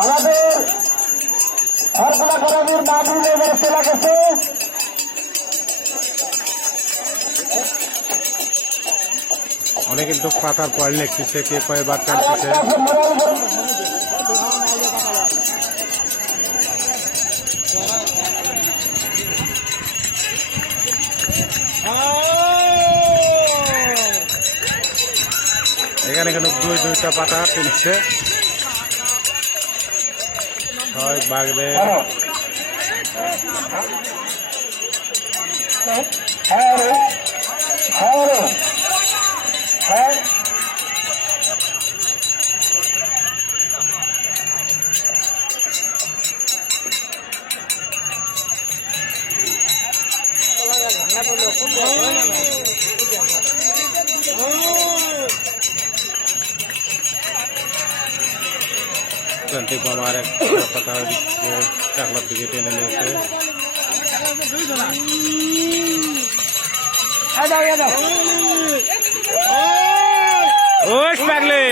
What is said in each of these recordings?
আমাদের হরকলা করানোর মাহবুব এবারে চলে গেছে। অনেক কিন্তু পাতার পয়েন্ট লিখতেছে, কে কয়বার টানতেছে। এখানে কিন্তু দুইটা পাতা টেনছে, ছয় বাগবে। প্রান্তিক মামার এক পাতা চাকলার দিকে টেনে নিয়েছে। ওই পাগলে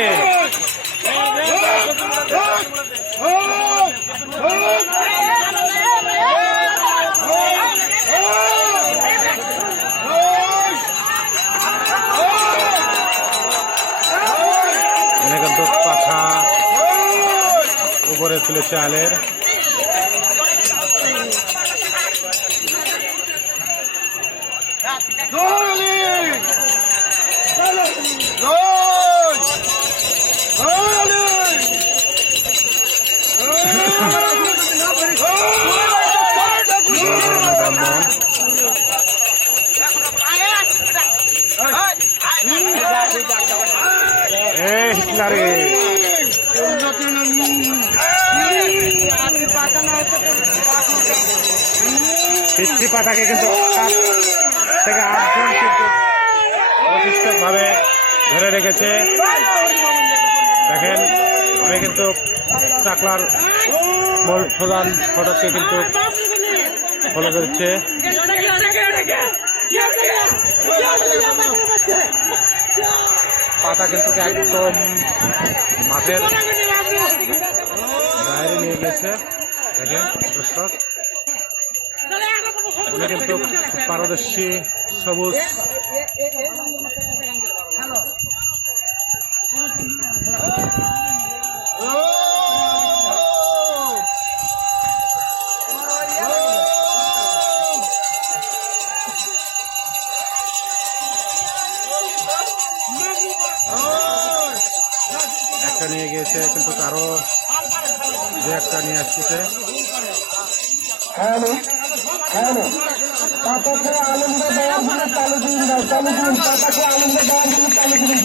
কিন্তু পাখা উপরে তুলেছে আলের। পিচ্ছি পাতাকে কিন্তু 7 থেকে 8 জন কিন্তু প্রতিষ্ঠিত ভাবে ধরে রেখেছে। দেখেন আমি কিন্তু চাকলার প্রধান ফটককে কিন্তু ফলো করছে। পাতা কিন্তু একদম মাঠের বাইরে নিয়ে গেছে। দেখেন দর্শক, উনি কিন্তু পারদর্শী সবুজ একটা নিয়ে গিয়েছে, কিন্তু আরো দু একটা নিয়ে আসতেছে। পাতাকে আনন্দ দেওয়ার জন্য চালু দিন, পাতাকে আনন্দ দেওয়ার জন্য চালু দিন।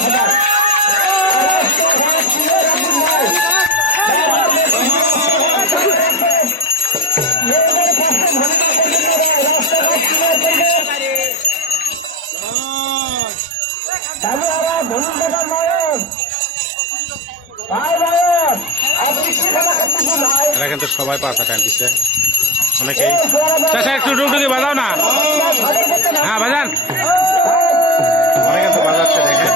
এরা কিন্তু সবাই পাতা টানতেছে অনেকেই। চাষা একটু ডুগডুগি বাজাও না। হ্যাঁ বাজান, অনেক কিন্তু বাজাচ্ছে। দেখেন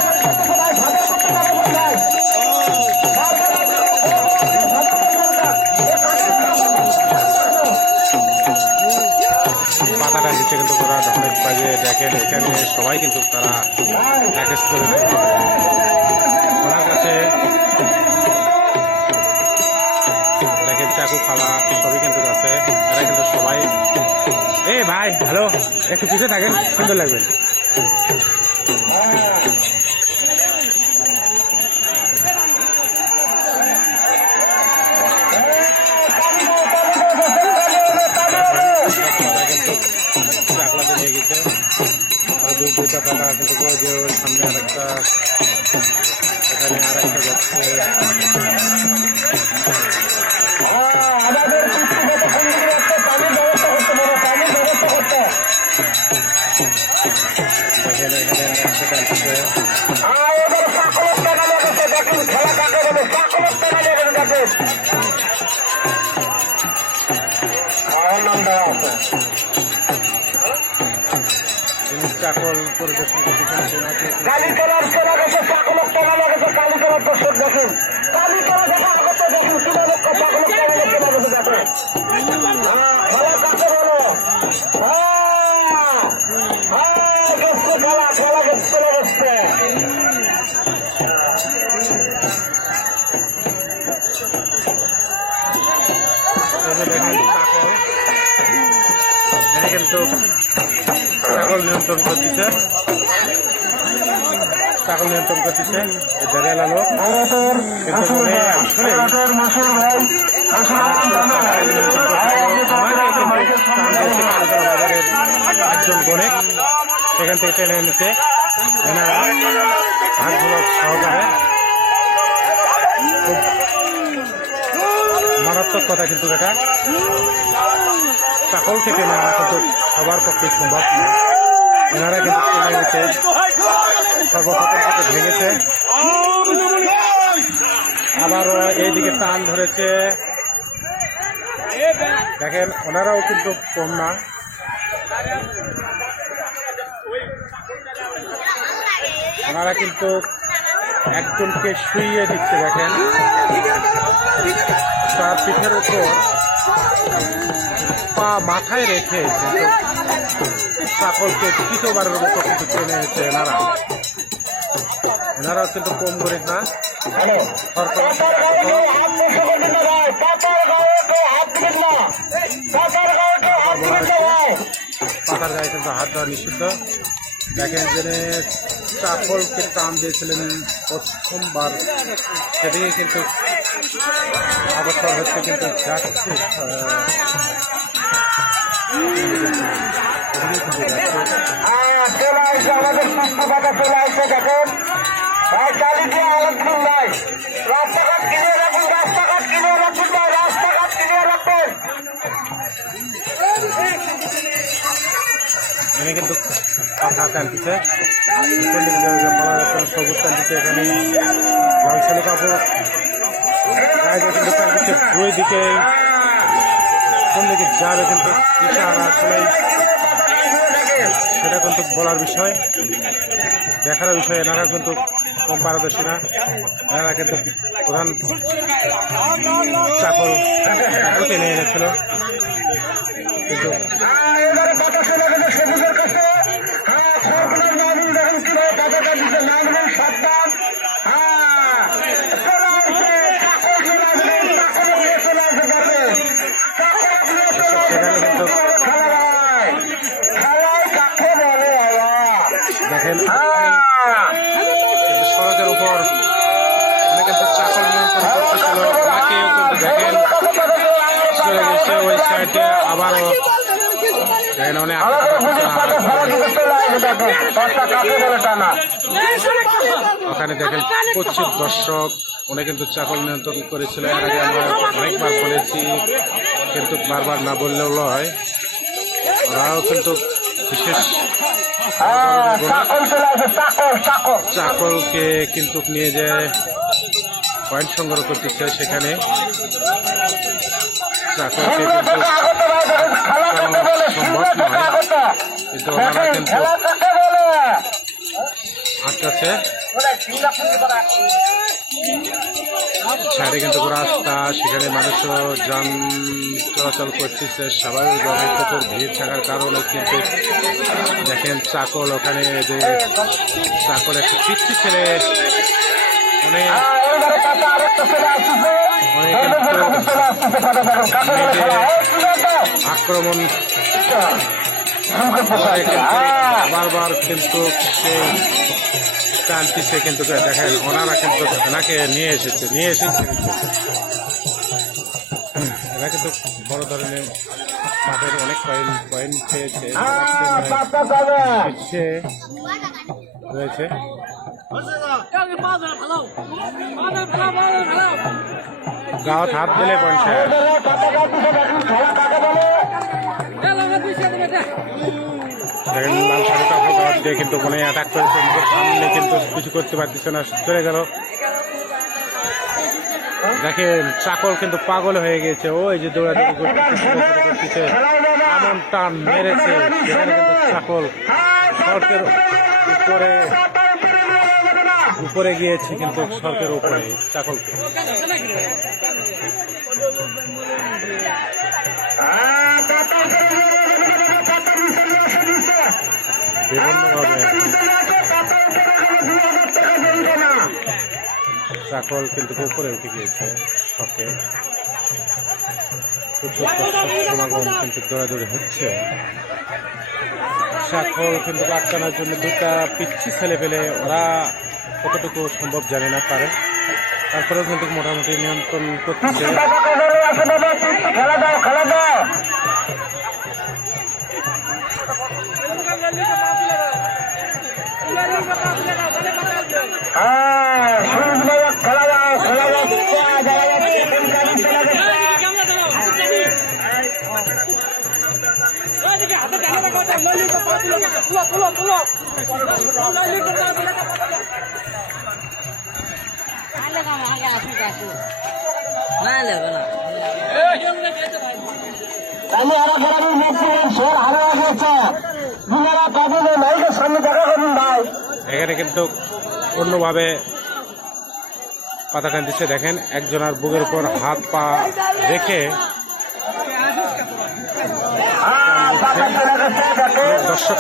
পাতা টানতেছে কিন্তু ওরা অনেক বাজে। দেখেন এখানে সবাই কিন্তু তারা প্যাকেজ করে ওনার কাছে চাকু খালা সবই কিন্তু আছে। এরা কিন্তু সবাই ভাই হ্যালো, একটু পিছিয়ে থাকেন, সুন্দর লাগবে। চাকলাতে নিয়ে গেছে, আর দুইটা পাতা আছে তো, যে ওই সামনে আরেকটা, এখানে আরেকটা যাচ্ছে। তিনি চাকল পরিদর্শন করতেছেন। কালীতলার চলে গেছে, চাকলক চলে গেছে, কালীতলার দর্শক দেখেন, কালীতলা দেখা আগত দেখেন, কিলো লক্ষ চাকলক চলে গেছে দেখেন। খেলা কাছে বলো, গেছে খেলা, খেলা গেছে, চলে গেছে। দেখেন চাকল, এখানে কিন্তু চাকল নিয়ন্ত্রণ করতেছে, চাকল নিয়ন্ত্রণ করতেছে দাঁড়িয়ে লালো কিন্তু একজন গণিক সেখান থেকে টেনে এনেছে এনারা হাতগুলো সহকারে। খুব মারাত্মক কথা কিন্তু এটা, চাকল থেকে নেওয়া কিন্তু সবার পক্ষে সম্ভব নয়। এনারা কিন্তু টেনে এনেছে, সর্বপ্রথম থেকে ভেঙেছে, আবারও এইদিকে টান ধরেছে। দেখেন ওনারাও কিন্তু কম না, ওনারা কিন্তু একজনকে শুইয়ে দিচ্ছে। দেখেন তার পিঠের উপর পা মাথায় রেখে কিন্তু চাকলকে তৃতীয়বারের মতো কিন্তু টেনে এনেছে এনারা। এনারাও কিন্তু কম করে না, পাতার গায়ে কিন্তু হাত দেওয়া নিষিদ্ধ। দেখেন যিনি চাকলকে টান দিয়েছিলেন প্রথমবার, সেদিকে কিন্তু অবসর হচ্ছে কিন্তু যাচ্ছে চলে আসছে আমাদের সুস্থতা, চলে আসছে দেখেন। ভাই চালিয়ে আলোচনা নাই, রাস্তাঘাট কিনে রাখুন, রাস্তাঘাট কিনে রাখুন, ভাই রাস্তাঘাট কিনে রাখুন। এখানে কিন্তু পাখা টানতেছে, সবুজ টানতেছে, এখানে লাল কাপড় কিন্তু টানতেছে। দুই দিকে কোন দিকে যাবে কিন্তু ইশারা আসলে সেটা কিন্তু বলার বিষয়, দেখার বিষয়। এনারা কিন্তু কম পারদর্শী না, এনারা কিন্তু প্রধান চাকল টেনে এনেছিল কিন্তু সেখানে কিন্তু দেখেন সড়কের উপর অনেক কিন্তু চাকল নিয়ন্ত্রণ করতেছিল, ওনাকেও কিন্তু দেখেন চলে গেছে ওই সাইডে। আবারও দেখেন অনেক ওখানে দেখেন প্রচুর দর্শক, উনি কিন্তু চাকল নিয়ন্ত্রণ করেছিল। এর আগে আমরা অনেকবার বলেছি, কিন্তু বারবার না বললেও নয়, ওরাও কিন্তু বিশেষ চাকলকে কিন্তু নিয়ে যায় পয়েন্ট সংগ্রহ করতেছে। সেখানে চাকলকে কিন্তু সম্ভব নয়, কিন্তু ওনারা কিন্তু আটকাচ্ছে। সাইডে কিন্তু রাস্তা, সেখানে মানুষও যান চলাচল করতেছে স্বাভাবিকভাবে। প্রচুর ভিড় থাকার কারণে কিন্তু দেখেন চাকল ওখানে যে চাকল একটা পিচ্ছি ছেলে আক্রমণ বারবার কিন্তু সেই টানতিছে, কিন্তু দেখেন ওনারা কিন্তু এনাকে নিয়ে এসেছে এরা কিন্তু বড় ধরনের তাদের অনেক পয়েন্ট পেয়েছে রয়েছে। গাঁত হাত দিলে পয়েন্ট শেষ। দেখেন লাল শাড়ি কাপড় গাঁত দিয়ে কিন্তু মনে অ্যাটাক করেছে, নিজের সামনে কিন্তু কিছু করতে পারতেছে না, চলে গেল। দেখেন চাকল কিন্তু পাগল হয়ে গেছে, ওই যে দৌড়াদৌড়ি করতেছে, এমন টান মেরেছে সেখানে কিন্তু চাকল সড়কের উপরে গিয়েছে, কিন্তু সড়কের উপরে চাকলকে বিভিন্নভাবে চাকল কিন্তু উপরে উঠে গিয়েছে সড়কে। প্রচুর দর্শক সমাগম কিন্তু দৌড়াদৌড়ি হচ্ছে। চাকল কিন্তু আটকানোর জন্য দুটা পিচ্ছি ছেলে পেলে ওরা কতটুকু সম্ভব জানি না পারে, তারপরেও কিন্তু মোটামুটি নিয়ন্ত্রণ করতেছে। খেলা দাও খেলা দাও। খেলা দাও খেলা আমি আরো গ্রামের মুখ শোর হারা গেছে দুনারা পাবেন নাইকের সামনে দেখা করুন ভাই। এখানে কিন্তু অন্যভাবে পাতা টানতেছে, দেখেন একজনের বুকের উপর হাত পা রেখে দর্শক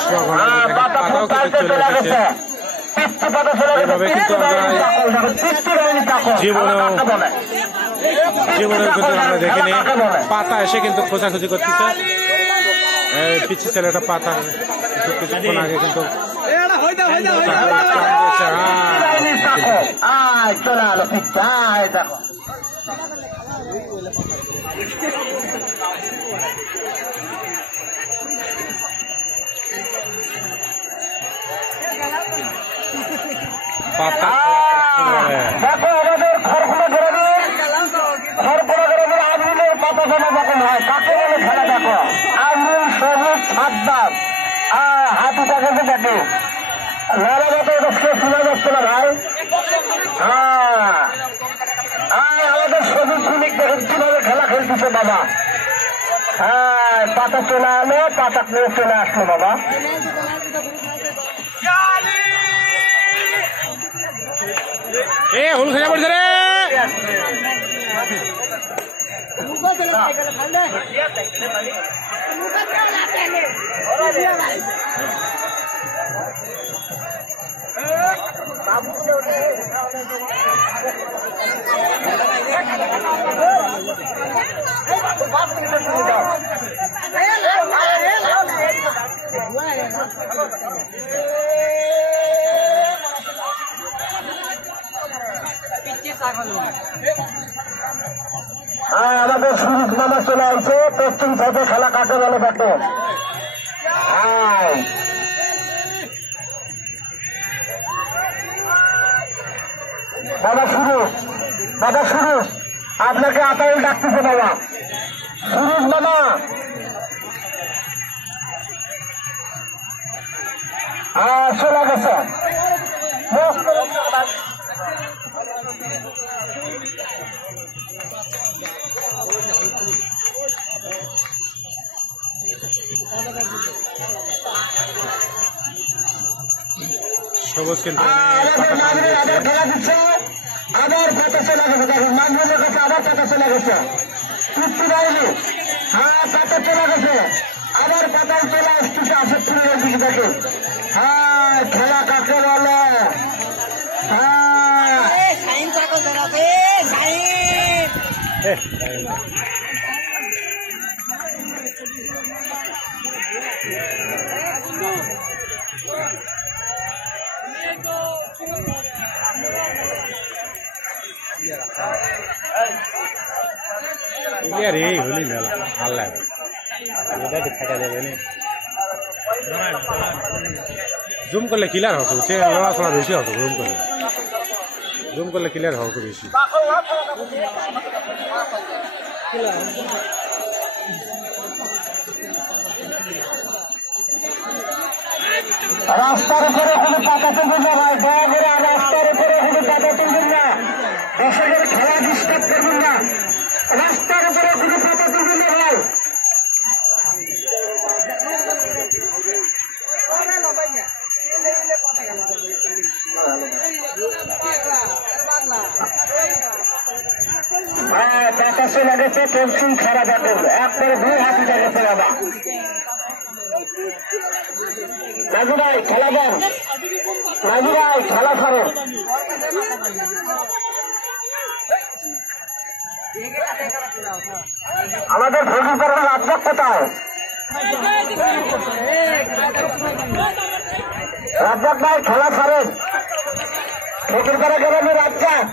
পাতাও কিন্তু চলে এসেছে। এভাবে কিন্তু আমরা জীবনেও কিন্তু আমরা দেখিনি পাতা এসে কিন্তু খোঁজাখুঁজি করতেছে। পিচ্ছি ছেলেটা পাতা কিছুক্ষণ আগে কিন্তু পাতা দেখো আমাদের খড়কুড়া গ্রামের আজমিনের পাতা জমা যখন হয় কাকে বলে খেলা দেখো আজমিন সবুজ সাদ্দাম হাতিটা গেছে দেখে লড়া মতো এটা শোনা যাচ্ছে না ভাই। আমাদের সবুজ সৈনিক দেখেন কিভাবে খেলা খেলতেছে বাবা। পাতা চলে আলো পাতা নিয়ে চলে আসলো বাবা। এ হলুদ খেলা পড়ছে রে। আমাদের সুরজ মামা চলে আসছে পশ্চিম সাইডে খেলা কাকে বলে দেখো। বাবা সুরজ আপনাকে আতাউল ডাকতেছে বাবা। সুরজ মামা চলে গেছে। সবুজ কিন্তু আবার পাতা চলে গেছে দেখুন মানবের কাছে আবার পাতা চলে গেছে তৃপ্তি বাহিনী। পাতা চলে গেছে আবার পাতায় চলে আসতেছে আসার ফুলের দিকে দেখুন। খেলা কাকে বলে। রে হলি মেলা ভাল লাগে থাকা যাবে না। জুম করলে ক্লিয়ার হতো লড়াচড়া বেশি হতো। জুম করলে ক্লিয়ার হতো বেশি। রাস্তার উপরে কোনো পাতা তুলবেন না ভাই, দয়া করে রাস্তার উপরে কোনো পাতা তুলবেন না, দর্শকের খেলা ডিস্টার্ব করবেন না, রাস্তার উপরে কোনো পাতা তুলবেন না ভাই। হ্যাঁ বাতাসে লেগেছে, পেন্সিল খারাপ এখন একবারে 2 হাতে লেগেছে বাবা। রাজু ভাই খেলা দেন, রাজু ভাই খেলা ছাড়ো। আমাদের ভোগী করার রাজ্জাক কোথায়? রাজ্জাক ভাই খেলা ছাড়েন, ফকির করা গেলেন রাজ্জাক।